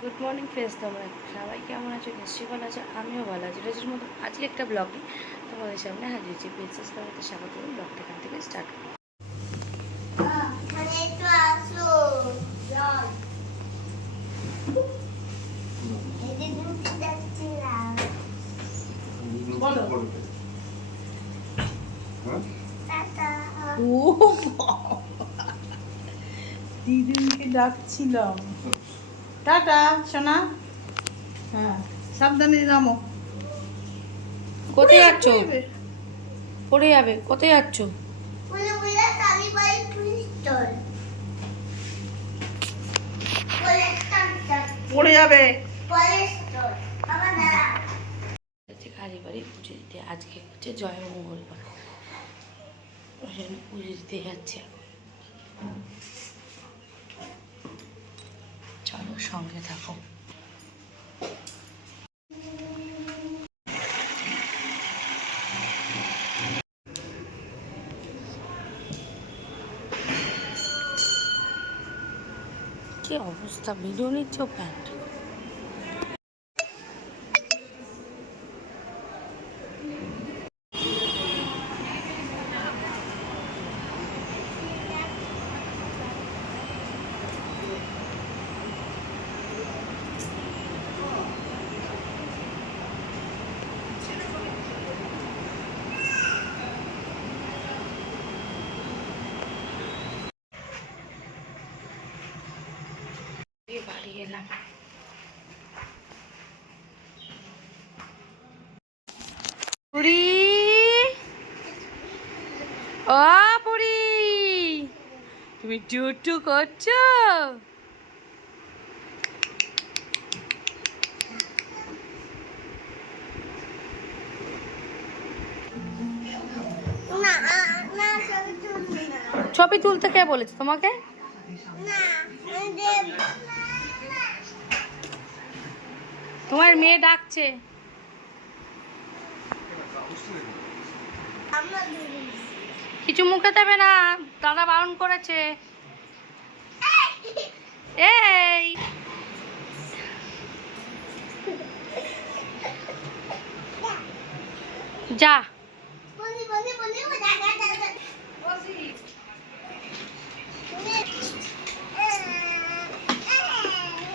Good morning friends, তোমরা সবাই কেমন আছো? নিশ্চয়ই ভালো আছো, আমিও ভালো আছি। রোজের মতো আজকে একটা ব্লগে তোমাদের সামনে হাজির হয়েছি। প্রিন্সেস বাড়িতে স্বাগত। ব্লগটা এখান থেকে স্টার্ট করি। দিদিকে ডাকছিলাম। টাটা সোনা। হ্যাঁ, সাবধানে নামো। কোথায় যাচ্ছ? পড়ে যাবে। কোথায় যাচ্ছ? পড়ে যাবে। কালী বাড়ি পুজো দিতে। আজকে হচ্ছে জয় মঙ্গলবার, ওই জন্য পুজো দিতে যাচ্ছে। চলো সঙ্গে থাকো। কি অবস্থা, ভিডিও নিচ্ছ প্যান্ট? বাড়ি এলাম। পুরি, ও পুরি, তুমি টুটু করছো? ছবি তুলতে কে বলেছে তোমাকে? তোমার মেয়ে ডাকছে। কিছু মুখে দেবে না, দাদা বারণ করেছে। এই যা,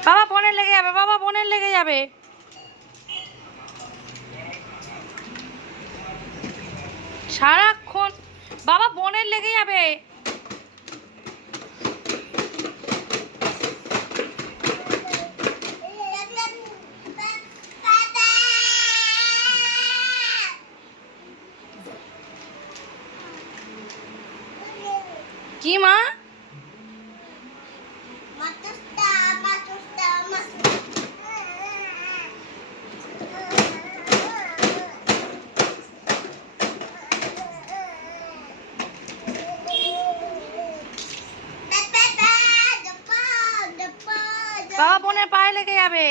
বাবা বোনের লেগে যাবে, বাবা বোনের লেগে যাবে। সারাক্ষণ বাবা বোনের লেগে যাবে। কি মা? বাবা বোনের পায়ে লেগে যাবে।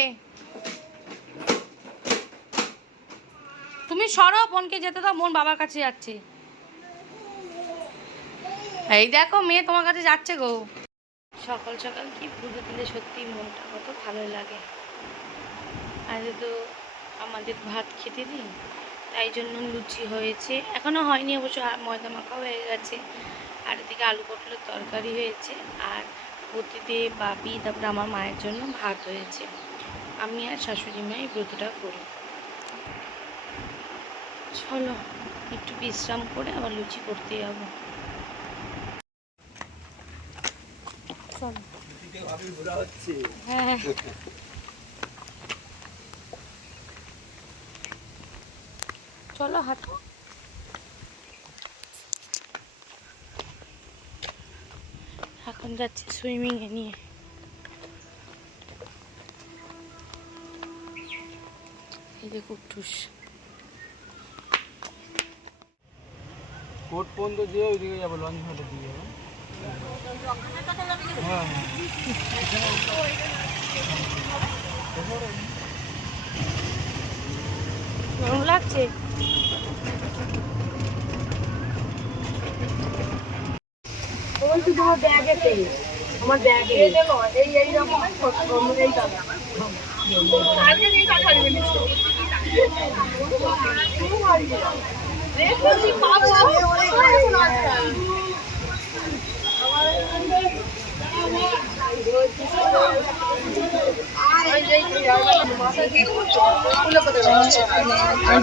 তুমি সরো, বোনকে যেতে দাও, বোন বাবার কাছে যাচ্ছে। এই দেখো মেয়ে তোমার কাছে যাচ্ছে গো। সকাল সকাল কি পুজো দিলে সত্যি মনটা কত ভালো লাগে। আজ তো আমাদের ভাত খেতে দিন, তাই জন্য লুচি হয়েছে, এখনো হয়নি অবশ্য, ময়দা মাখা হয়ে গেছে। আর এদিকে আলু পটলের তরকারি হয়েছে, আর অতিথি বাপি তারপরে আমার মায়ের জন্য ভাত হয়েছে। আমি আর শাশুড়ি মা এই ব্রতটা করি। চলো একটু বিশ্রাম করে আবার লুচি করতে যাবো। চলো। হ্যাঁ, চলো হাঁটো। এখন যাচ্ছি সুইমিংয়ে নিয়ে। এই যে কুটুস কোট পর্যন্ত দিয়ে ওইদিকে যাবো, লঞ্চ ঘাটে দিয়ে যাবো। হ্যাঁ গরম লাগছে। ওই তো তোমার ব্যাগেতে আমার ব্যাগ এই যে নয় এই রকমের ছোট অন্য এই দাদা আগে এই কাজ হারিয়ে নিচ্ছে দেখুন পাবো আজকাল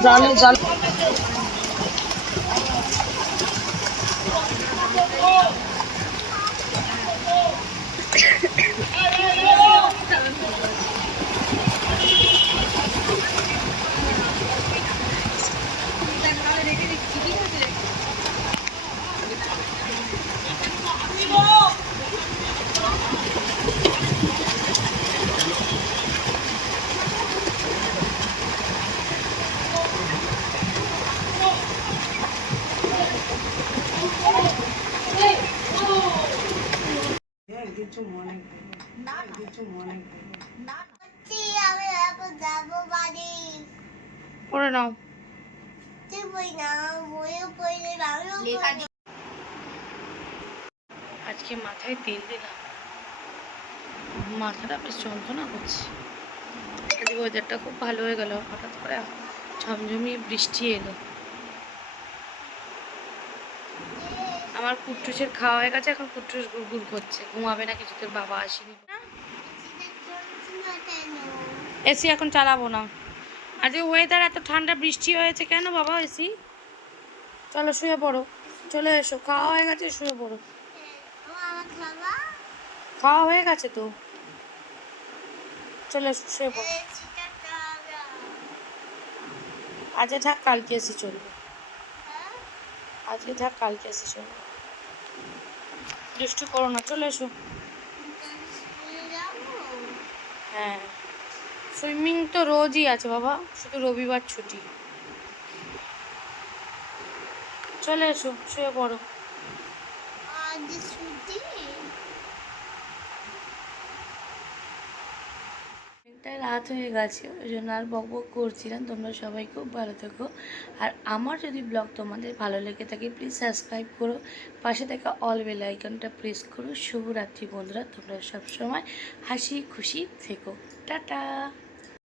জানি জানি পড়ে নাও। আজকে মাথায় তেল দিলাম, মাথাটা বেশ যন্ত্রণা করছে। আজকে ওয়েদারটা খুব ভালো হয়ে গেল, হঠাৎ করে ঝমঝমিয়ে বৃষ্টি এলো। আমার কুট্টুসের খাওয়া হয়ে গেছে, এখন কুট্টুস গুড়গুড় করছে, ঘুমাবে না কিছু, তোর বাবা আসেনি। এসি এখন চালাবো না, আজকে ওয়েদার এত ঠান্ডা, বৃষ্টি হয়েছে কেন বাবা? এসি চলো শুয়ে পড়ো, চলে এসো, খাওয়া হয়ে গেছে, শুয়ে পড়ো। খাওয়া হয়ে গেছে তো, চলে এসো, শুয়ে পড়ো। আজকে থাক, কালকে এসে চলবে। আজকে থাক, কালকে এসে চলবে। দুষ্টু করো না, চলে এসো। হ্যাঁ, সুইমিং তো রোজই আছে বাবা, শুধু রবিবার ছুটি। চলে এসো, শুয়ে পড়ো। অনেকটা রাত হয়ে গেছে, ওই জন্য আর বক বক করছিলাম। তোমরা সবাই খুব ভালো থেকো, আর আমার যদি ব্লগ তোমাদের ভালো লেগে থাকে প্লিজ সাবস্ক্রাইব করো, পাশে থাকা অল বেল আইকনটা প্রেস করো। শুভরাত্রি বন্ধুরা, তোমরা সবসময় হাসি খুশি থেকো। টাটা।